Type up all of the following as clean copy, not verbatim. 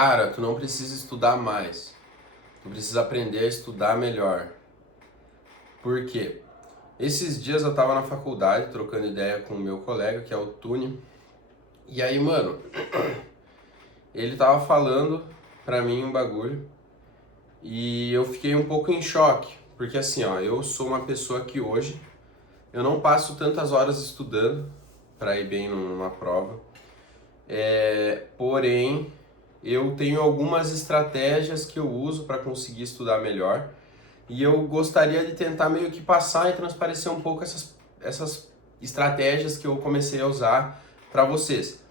Cara, tu não precisa estudar mais. Tu precisa aprender a estudar melhor. Por quê? Esses dias eu tava na faculdade trocando ideia com o meu colega, que é o Tune. E aí, mano, ele tava falando pra mim um bagulho e eu fiquei um pouco em choque. Porque assim, ó, eu sou uma pessoa que hoje eu não passo tantas horas estudando pra ir bem numa prova. Porém, eu tenho algumas estratégias que eu uso para conseguir estudar melhor e eu gostaria de tentar meio que passar e transparecer um pouco essas estratégias que eu comecei a usar para vocês.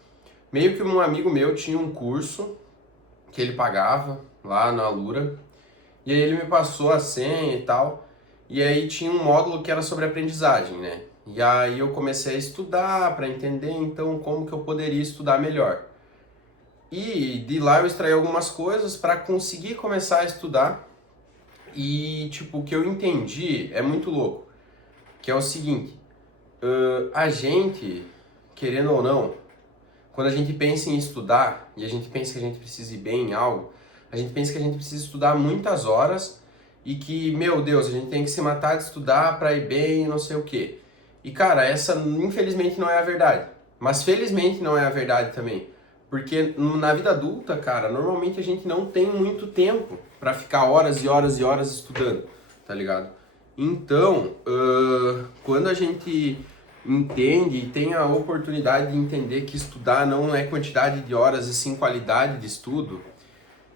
Meio que um amigo meu tinha um curso que ele pagava lá na Alura e aí ele me passou a senha e tal, e aí tinha um módulo que era sobre aprendizagem, né? E aí eu comecei a estudar para entender então como que eu poderia estudar melhor. E de lá eu extraí algumas coisas para conseguir começar a estudar. E tipo, o que eu entendi é muito louco, que é o seguinte, a gente, querendo ou não, quando a gente pensa em estudar e a gente pensa que a gente precisa ir bem em algo, a gente pensa que a gente precisa estudar muitas horas e que, meu Deus, a gente tem que se matar de estudar para ir bem e não sei o quê. E cara, essa infelizmente não é a verdade. Mas felizmente não é a verdade também. Porque na vida adulta, cara, normalmente a gente não tem muito tempo para ficar horas e horas e horas estudando, tá ligado? Então, quando a gente entende e tem a oportunidade de entender que estudar não é quantidade de horas e sim qualidade de estudo,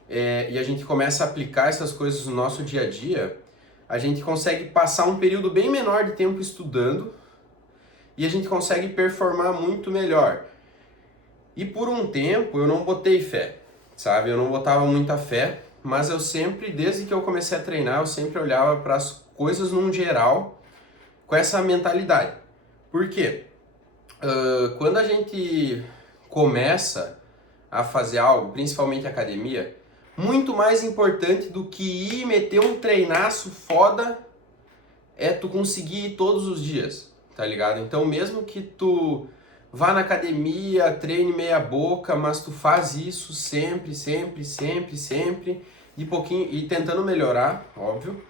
e a gente começa a aplicar essas coisas no nosso dia a dia, a gente consegue passar um período bem menor de tempo estudando e a gente consegue performar muito melhor. E por um tempo eu não botei fé, sabe? Eu não botava muita fé, mas eu sempre, desde que eu comecei a treinar, eu sempre olhava para as coisas num geral com essa mentalidade. Por quê? Quando a gente começa a fazer algo, principalmente academia, muito mais importante do que ir meter um treinaço foda é tu conseguir ir todos os dias, tá ligado? Então mesmo que tu vá na academia, treine meia boca, mas tu faz isso sempre, sempre, sempre, sempre, de pouquinho e tentando melhorar, óbvio,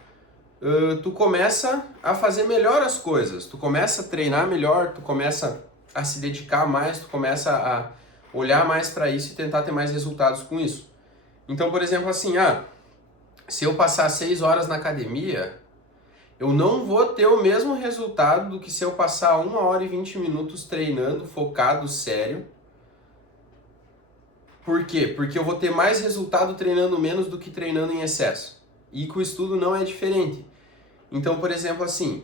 tu começa a fazer melhor as coisas, tu começa a treinar melhor, tu começa a se dedicar mais, tu começa a olhar mais para isso e tentar ter mais resultados com isso. Então, por exemplo, assim, se eu passar 6 horas na academia, eu não vou ter o mesmo resultado do que se eu passar 1 hora e 20 minutos treinando, focado, sério. Por quê? Porque eu vou ter mais resultado treinando menos do que treinando em excesso. E com o estudo não é diferente. Então, por exemplo, assim,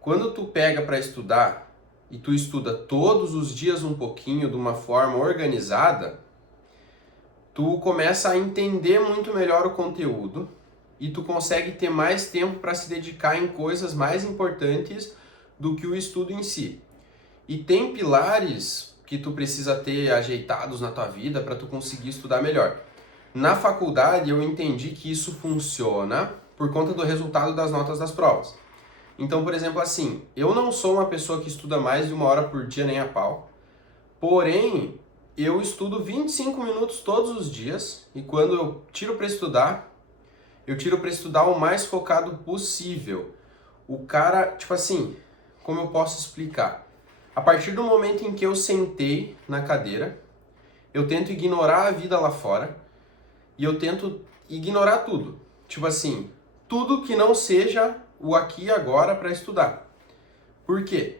quando tu pega para estudar e tu estuda todos os dias um pouquinho de uma forma organizada, tu começa a entender muito melhor o conteúdo e tu consegue ter mais tempo para se dedicar em coisas mais importantes do que o estudo em si. E tem pilares que tu precisa ter ajeitados na tua vida para tu conseguir estudar melhor. Na faculdade eu entendi que isso funciona por conta do resultado das notas das provas. Então, por exemplo, assim, eu não sou uma pessoa que estuda mais de 1 hora por dia nem a pau, porém eu estudo 25 minutos todos os dias e quando eu tiro para estudar, eu tiro para estudar o mais focado possível. O cara, tipo assim, como eu posso explicar? A partir do momento em que eu sentei na cadeira, eu tento ignorar a vida lá fora e eu tento ignorar tudo. Tipo assim, tudo que não seja o aqui e agora para estudar. Por quê?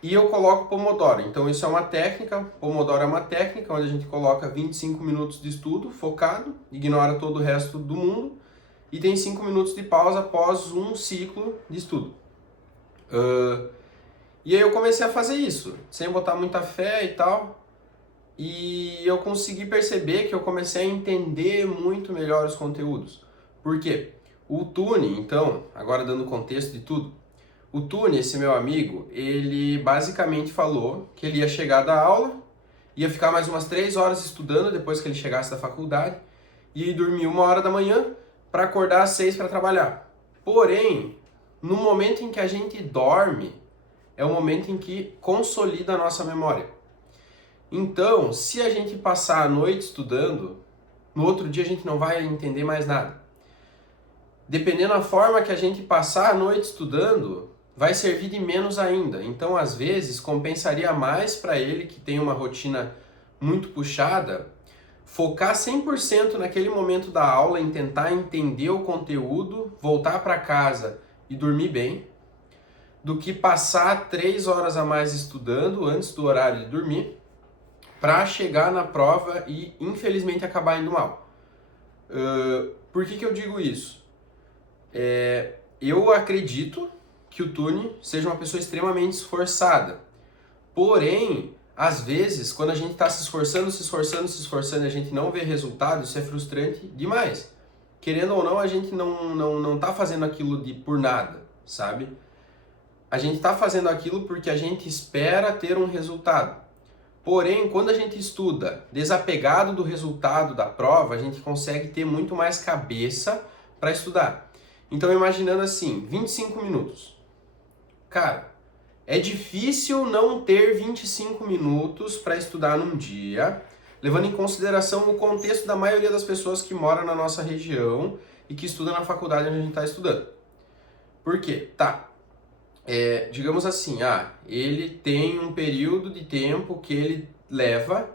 E eu coloco Pomodoro. Então isso é uma técnica, Pomodoro é uma técnica onde a gente coloca 25 minutos de estudo focado, ignora todo o resto do mundo e tem 5 minutos de pausa após um ciclo de estudo. E aí eu comecei a fazer isso, sem botar muita fé e tal, e eu consegui perceber que eu comecei a entender muito melhor os conteúdos. Por quê? O Tune, então, agora dando contexto de tudo, o Tune, esse meu amigo, ele basicamente falou que ele ia chegar da aula, ia ficar mais umas 3 horas estudando depois que ele chegasse da faculdade, e ia dormir 1 hora da manhã para acordar às 6 para trabalhar. Porém, no momento em que a gente dorme, é o momento em que consolida a nossa memória. Então, se a gente passar a noite estudando, no outro dia a gente não vai entender mais nada. Dependendo da forma que a gente passar a noite estudando, vai servir de menos ainda. Então, às vezes, compensaria mais para ele que tem uma rotina muito puxada, focar 100% naquele momento da aula em tentar entender o conteúdo, voltar para casa e dormir bem, do que passar 3 horas a mais estudando antes do horário de dormir, para chegar na prova e, infelizmente, acabar indo mal. Por que eu digo isso? Eu acredito que o Tune seja uma pessoa extremamente esforçada. Porém, às vezes, quando a gente está se esforçando e a gente não vê resultado, isso é frustrante demais. Querendo ou não, a gente não tá fazendo aquilo por nada, sabe? A gente está fazendo aquilo porque a gente espera ter um resultado. Porém, quando a gente estuda desapegado do resultado da prova, a gente consegue ter muito mais cabeça para estudar. Então, imaginando assim, 25 minutos. Cara, é difícil não ter 25 minutos para estudar num dia, levando em consideração o contexto da maioria das pessoas que moram na nossa região e que estudam na faculdade onde a gente está estudando. Por quê? Digamos assim, ele tem um período de tempo que ele leva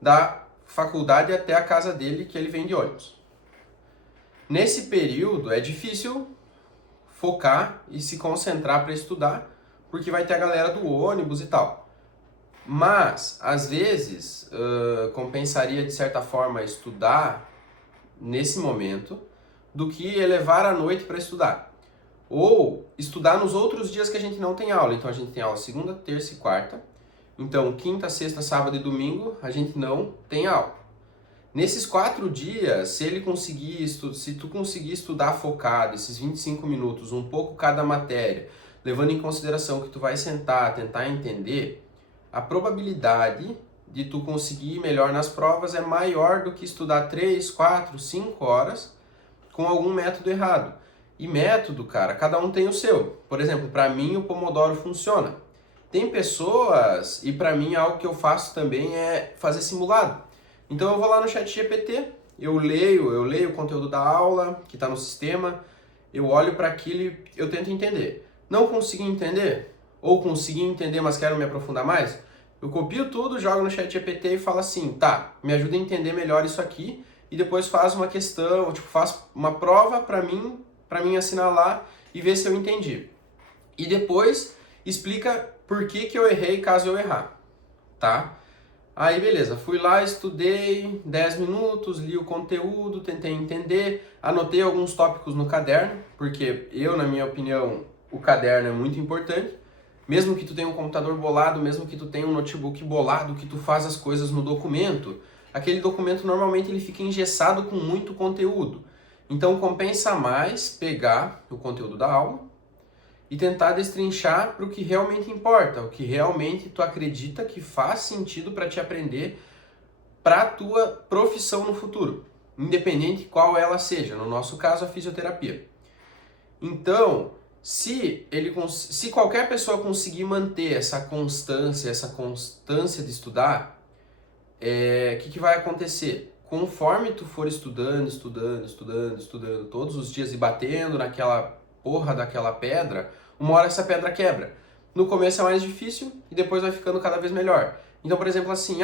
da faculdade até a casa dele, que ele vem de ônibus. Nesse período é difícil focar e se concentrar para estudar, porque vai ter a galera do ônibus e tal. Mas, às vezes, compensaria de certa forma estudar nesse momento do que elevar a noite para estudar. Ou estudar nos outros dias que a gente não tem aula. Então a gente tem aula segunda, terça e quarta. Então quinta, sexta, sábado e domingo a gente não tem aula. Nesses 4 dias, se tu conseguir estudar focado, esses 25 minutos, um pouco cada matéria, levando em consideração que tu vai sentar, tentar entender, a probabilidade de tu conseguir ir melhor nas provas é maior do que estudar 3, 4, 5 horas com algum método errado. E método, cara, cada um tem o seu. Por exemplo, para mim o Pomodoro funciona. Tem pessoas, e para mim algo que eu faço também é fazer simulado. Então eu vou lá no ChatGPT, eu leio o conteúdo da aula que está no sistema, eu olho para aquilo e eu tento entender. Não consegui entender? Ou consegui entender, mas quero me aprofundar mais? Eu copio tudo, jogo no ChatGPT e falo assim, tá, me ajuda a entender melhor isso aqui, e depois faz uma questão, faz uma prova para mim assinalar e ver se eu entendi. E depois explica por que eu errei caso eu errar, tá? Aí beleza, fui lá, estudei 10 minutos, li o conteúdo, tentei entender, anotei alguns tópicos no caderno, porque na minha opinião, o caderno é muito importante. Mesmo que tu tenha um computador bolado, mesmo que tu tenha um notebook bolado, que tu faz as coisas no documento, aquele documento normalmente ele fica engessado com muito conteúdo. Então compensa mais pegar o conteúdo da aula e tentar destrinchar para o que realmente importa, o que realmente tu acredita que faz sentido para te aprender para a tua profissão no futuro, independente qual ela seja, no nosso caso a fisioterapia. Então, se qualquer pessoa conseguir manter essa constância de estudar, o que vai acontecer? Conforme tu for estudando todos os dias e batendo naquela porra daquela pedra, uma hora essa pedra quebra. No começo é mais difícil e depois vai ficando cada vez melhor. Então, por exemplo, assim,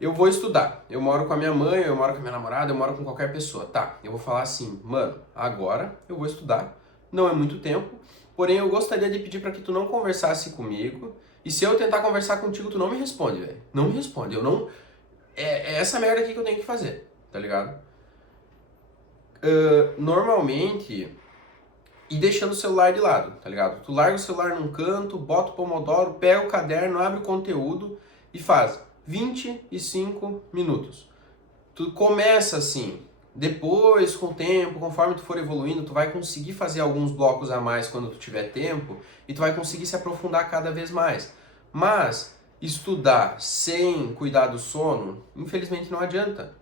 eu vou estudar. Eu moro com a minha mãe, eu moro com a minha namorada, eu moro com qualquer pessoa. Tá, eu vou falar assim, mano, agora eu vou estudar. Não é muito tempo, porém eu gostaria de pedir para que tu não conversasse comigo. E se eu tentar conversar contigo, tu não me responde, velho. Não me responde, eu não... É essa merda aqui que eu tenho que fazer, tá ligado? Normalmente, e deixando o celular de lado, tá ligado? Tu larga o celular num canto, bota o Pomodoro, pega o caderno, abre o conteúdo e faz 25 minutos. Tu começa assim, depois com o tempo, conforme tu for evoluindo, tu vai conseguir fazer alguns blocos a mais quando tu tiver tempo e tu vai conseguir se aprofundar cada vez mais. Mas estudar sem cuidar do sono, infelizmente não adianta.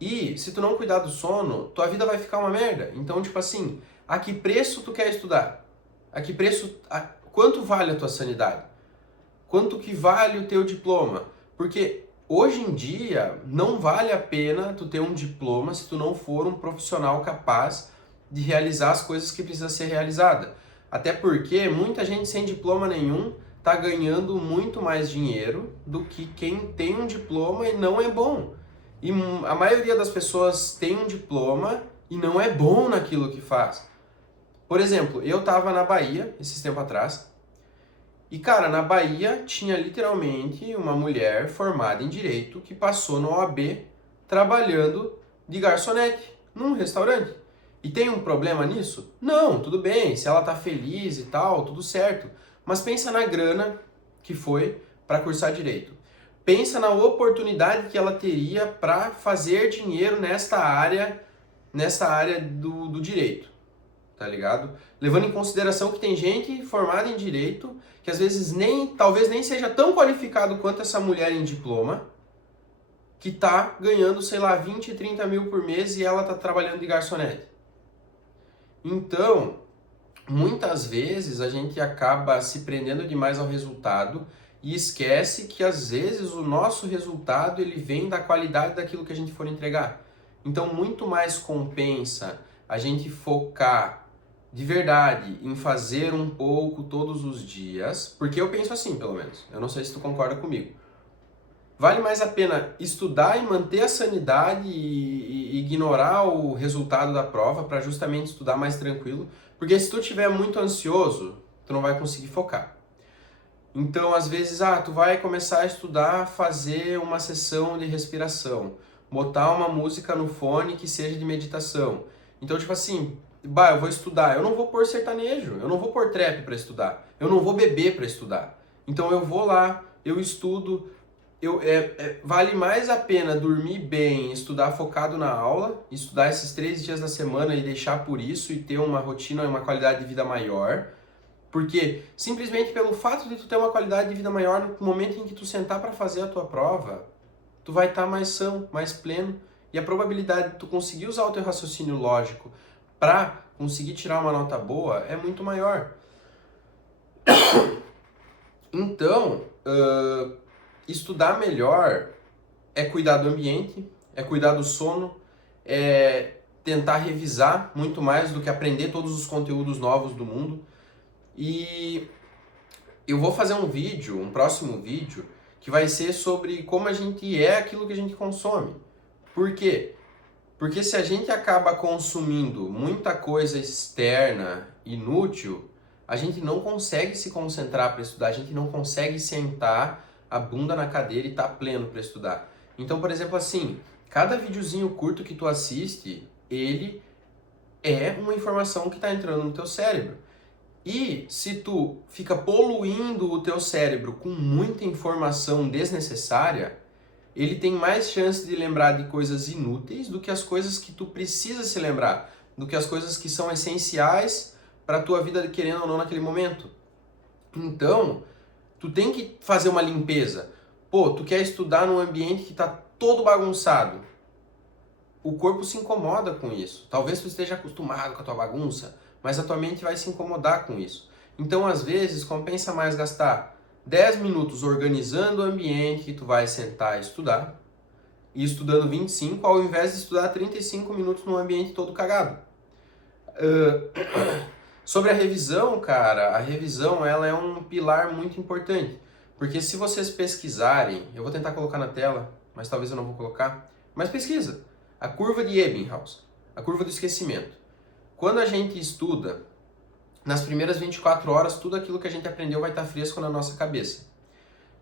E se tu não cuidar do sono, tua vida vai ficar uma merda. Então, assim, a que preço tu quer estudar? Quanto vale a tua sanidade? Quanto que vale o teu diploma? Porque hoje em dia não vale a pena tu ter um diploma se tu não for um profissional capaz de realizar as coisas que precisa ser realizada. Até porque muita gente sem diploma nenhum está ganhando muito mais dinheiro do que quem tem um diploma e não é bom. E a maioria das pessoas tem um diploma e não é bom naquilo que faz. Por exemplo, eu estava na Bahia esses tempos atrás e, cara, na Bahia tinha literalmente uma mulher formada em Direito que passou no OAB trabalhando de garçonete num restaurante. E tem um problema nisso? Não, tudo bem, se ela tá feliz e tal, tudo certo. Mas pensa na grana que foi para cursar Direito. Pensa na oportunidade que ela teria para fazer dinheiro nessa área do direito, tá ligado? Levando em consideração que tem gente formada em direito que às vezes talvez nem seja tão qualificado quanto essa mulher em diploma, que tá ganhando, sei lá, 20, 30 mil por mês e ela tá trabalhando de garçonete. Então, muitas vezes a gente acaba se prendendo demais ao resultado e esquece que às vezes o nosso resultado ele vem da qualidade daquilo que a gente for entregar. Então, muito mais compensa a gente focar de verdade em fazer um pouco todos os dias, porque eu penso assim, pelo menos. Eu não sei se tu concorda comigo. Vale mais a pena estudar e manter a sanidade e ignorar o resultado da prova para justamente estudar mais tranquilo, porque se tu estiver muito ansioso, tu não vai conseguir focar. Então, às vezes, tu vai começar a estudar, fazer uma sessão de respiração, botar uma música no fone que seja de meditação. Então, tipo assim, eu vou estudar, eu não vou pôr sertanejo, eu não vou pôr trap para estudar, eu não vou beber para estudar. Então, eu vou lá, eu estudo, vale mais a pena dormir bem, estudar focado na aula, estudar esses 3 dias da semana e deixar por isso e ter uma rotina e uma qualidade de vida maior, porque simplesmente pelo fato de tu ter uma qualidade de vida maior, no momento em que tu sentar para fazer a tua prova, tu vai estar mais são, mais pleno, e a probabilidade de tu conseguir usar o teu raciocínio lógico para conseguir tirar uma nota boa é muito maior. Então, estudar melhor é cuidar do ambiente, é cuidar do sono, é tentar revisar muito mais do que aprender todos os conteúdos novos do mundo. E eu vou fazer um próximo vídeo, que vai ser sobre como a gente é aquilo que a gente consome. Por quê? Porque se a gente acaba consumindo muita coisa externa, inútil, a gente não consegue se concentrar para estudar, a gente não consegue sentar a bunda na cadeira e estar pleno para estudar. Então, por exemplo, assim, cada videozinho curto que tu assiste, ele é uma informação que está entrando no teu cérebro. E se tu fica poluindo o teu cérebro com muita informação desnecessária, ele tem mais chance de lembrar de coisas inúteis do que as coisas que tu precisa se lembrar, do que as coisas que são essenciais para a tua vida, querendo ou não, naquele momento. Então, tu tem que fazer uma limpeza. Pô, tu quer estudar num ambiente que está todo bagunçado. O corpo se incomoda com isso. Talvez tu esteja acostumado com a tua bagunça, mas a tua mente vai se incomodar com isso. Então, às vezes, compensa mais gastar 10 minutos organizando o ambiente que tu vai sentar e estudar, e estudando 25, ao invés de estudar 35 minutos num ambiente todo cagado. Sobre a revisão, cara, a revisão ela é um pilar muito importante, porque se vocês pesquisarem, eu vou tentar colocar na tela, mas talvez eu não vou colocar, mas pesquisa, a curva de Ebbinghaus, a curva do esquecimento. Quando a gente estuda, nas primeiras 24 horas, tudo aquilo que a gente aprendeu vai estar fresco na nossa cabeça.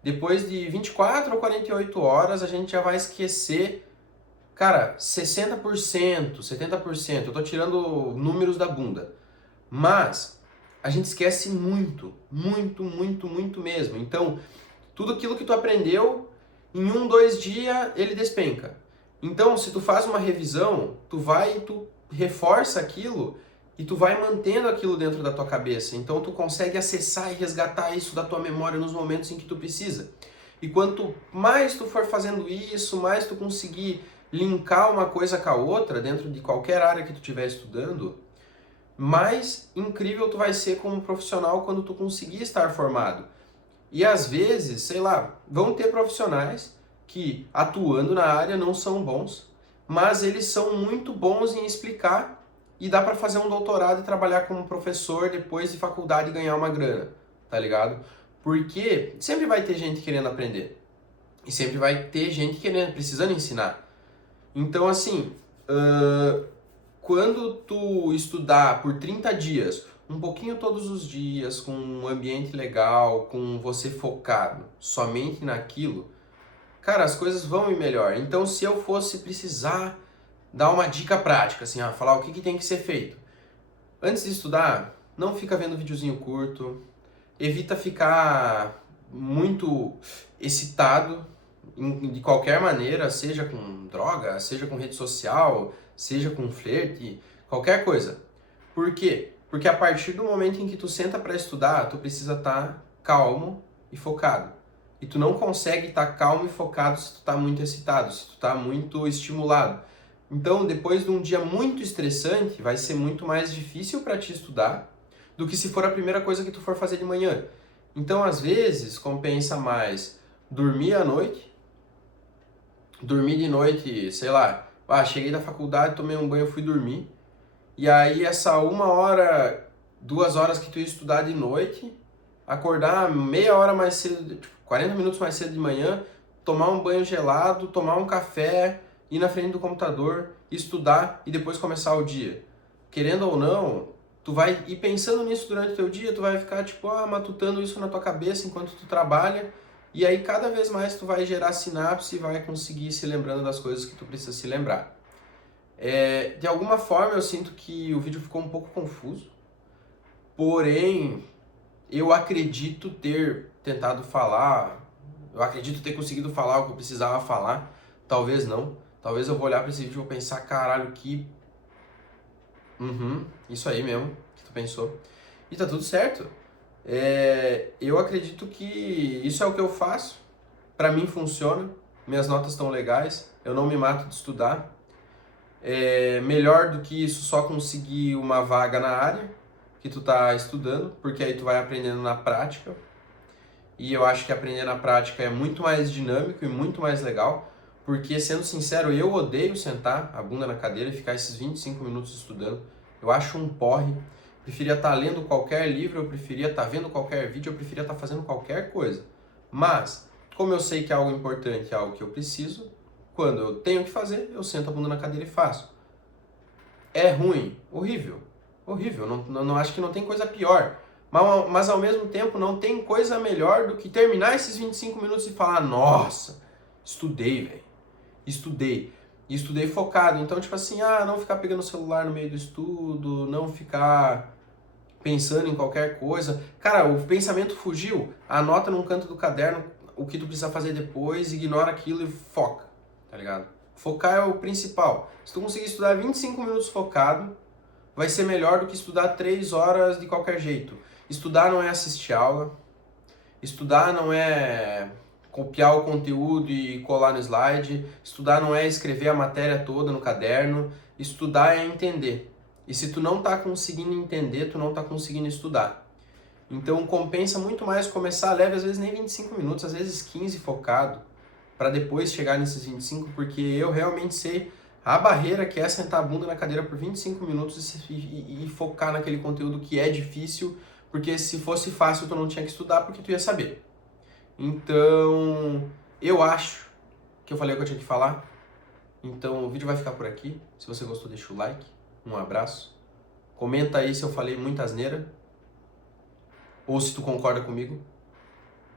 Depois de 24 ou 48 horas, a gente já vai esquecer, cara, 60%, 70%. Eu tô tirando números da bunda. Mas a gente esquece muito, muito, muito, muito mesmo. Então, tudo aquilo que tu aprendeu, em 1, 2 dias, ele despenca. Então, se tu faz uma revisão, tu reforça aquilo e tu vai mantendo aquilo dentro da tua cabeça. Então tu consegue acessar e resgatar isso da tua memória nos momentos em que tu precisa. E quanto mais tu for fazendo isso, mais tu conseguir linkar uma coisa com a outra dentro de qualquer área que tu estiver estudando, mais incrível tu vai ser como profissional quando tu conseguir estar formado. E às vezes, sei lá, vão ter profissionais que, atuando na área, não são bons, mas eles são muito bons em explicar e dá para fazer um doutorado e trabalhar como professor depois de faculdade e ganhar uma grana, tá ligado? Porque sempre vai ter gente querendo aprender e sempre vai ter gente precisando ensinar. Então, assim, quando tu estudar por 30 dias, um pouquinho todos os dias, com um ambiente legal, com você focado somente naquilo, cara, as coisas vão ir melhor. Então, se eu fosse precisar dar uma dica prática, assim, falar o que tem que ser feito. Antes de estudar, não fica vendo videozinho curto, evita ficar muito excitado de qualquer maneira, seja com droga, seja com rede social, seja com flerte, qualquer coisa. Por quê? Porque a partir do momento em que tu senta para estudar, tu precisa estar calmo e focado. E tu não consegue estar calmo e focado se tu tá muito excitado, se tu tá muito estimulado. Então, depois de um dia muito estressante, vai ser muito mais difícil para te estudar do que se for a primeira coisa que tu for fazer de manhã. Então, às vezes, compensa mais dormir à noite, dormir de noite, sei lá, cheguei da faculdade, tomei um banho, fui dormir, e aí essa 1 hora, 2 horas que tu ia estudar de noite, acordar meia hora mais cedo, 40 minutos mais cedo de manhã, tomar um banho gelado, tomar um café, ir na frente do computador, estudar e depois começar o dia. Querendo ou não, tu vai ir pensando nisso durante o teu dia, tu vai ficar matutando isso na tua cabeça enquanto tu trabalha, e aí cada vez mais tu vai gerar sinapse e vai conseguir se lembrando das coisas que tu precisa se lembrar. De alguma forma eu sinto que o vídeo ficou um pouco confuso, porém eu acredito ter tentado falar, eu acredito ter conseguido falar o que eu precisava falar, talvez não. Talvez eu vou olhar para esse vídeo e vou pensar, caralho, que... isso aí mesmo, que tu pensou. E tá tudo certo. Eu acredito que isso é o que eu faço. Pra mim funciona, minhas notas estão legais, eu não me mato de estudar. Melhor do que isso, só conseguir uma vaga na área que tu tá estudando, porque aí tu vai aprendendo na prática. E eu acho que aprender na prática é muito mais dinâmico e muito mais legal. Porque, sendo sincero, eu odeio sentar a bunda na cadeira e ficar esses 25 minutos estudando. Eu acho um porre. Preferia estar lendo qualquer livro, eu preferia estar vendo qualquer vídeo, eu preferia estar fazendo qualquer coisa. Mas, como eu sei que é algo importante, é algo que eu preciso, quando eu tenho que fazer, eu sento a bunda na cadeira e faço. É ruim? Horrível. Horrível. Não acho que não tem coisa pior. Mas, ao mesmo tempo, não tem coisa melhor do que terminar esses 25 minutos e falar, nossa, estudei, velho. Estudei. E estudei focado. Então, tipo assim, não ficar pegando o celular no meio do estudo, não ficar pensando em qualquer coisa. Cara, o pensamento fugiu, anota num canto do caderno o que tu precisa fazer depois, ignora aquilo e foca, tá ligado? Focar é o principal. Se tu conseguir estudar 25 minutos focado, vai ser melhor do que estudar 3 horas de qualquer jeito. Estudar não é assistir aula, estudar não é copiar o conteúdo e colar no slide, estudar não é escrever a matéria toda no caderno, estudar é entender. E se tu não tá conseguindo entender, tu não tá conseguindo estudar. Então compensa muito mais começar leve, às vezes nem 25 minutos, às vezes 15 focado, para depois chegar nesses 25, porque eu realmente sei a barreira que é sentar a bunda na cadeira por 25 minutos e focar naquele conteúdo que é difícil, porque se fosse fácil tu não tinha que estudar porque tu ia saber. Então, eu acho que eu falei o que eu tinha que falar. Então, o vídeo vai ficar por aqui. Se você gostou, deixa o like. Um abraço. Comenta aí se eu falei muita asneira. Ou se tu concorda comigo.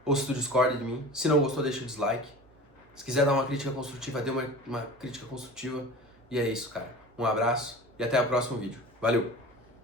Ou se tu discorda de mim. Se não gostou, deixa o dislike. Se quiser dar uma crítica construtiva, dê uma crítica construtiva. E é isso, cara. Um abraço e até o próximo vídeo. Valeu!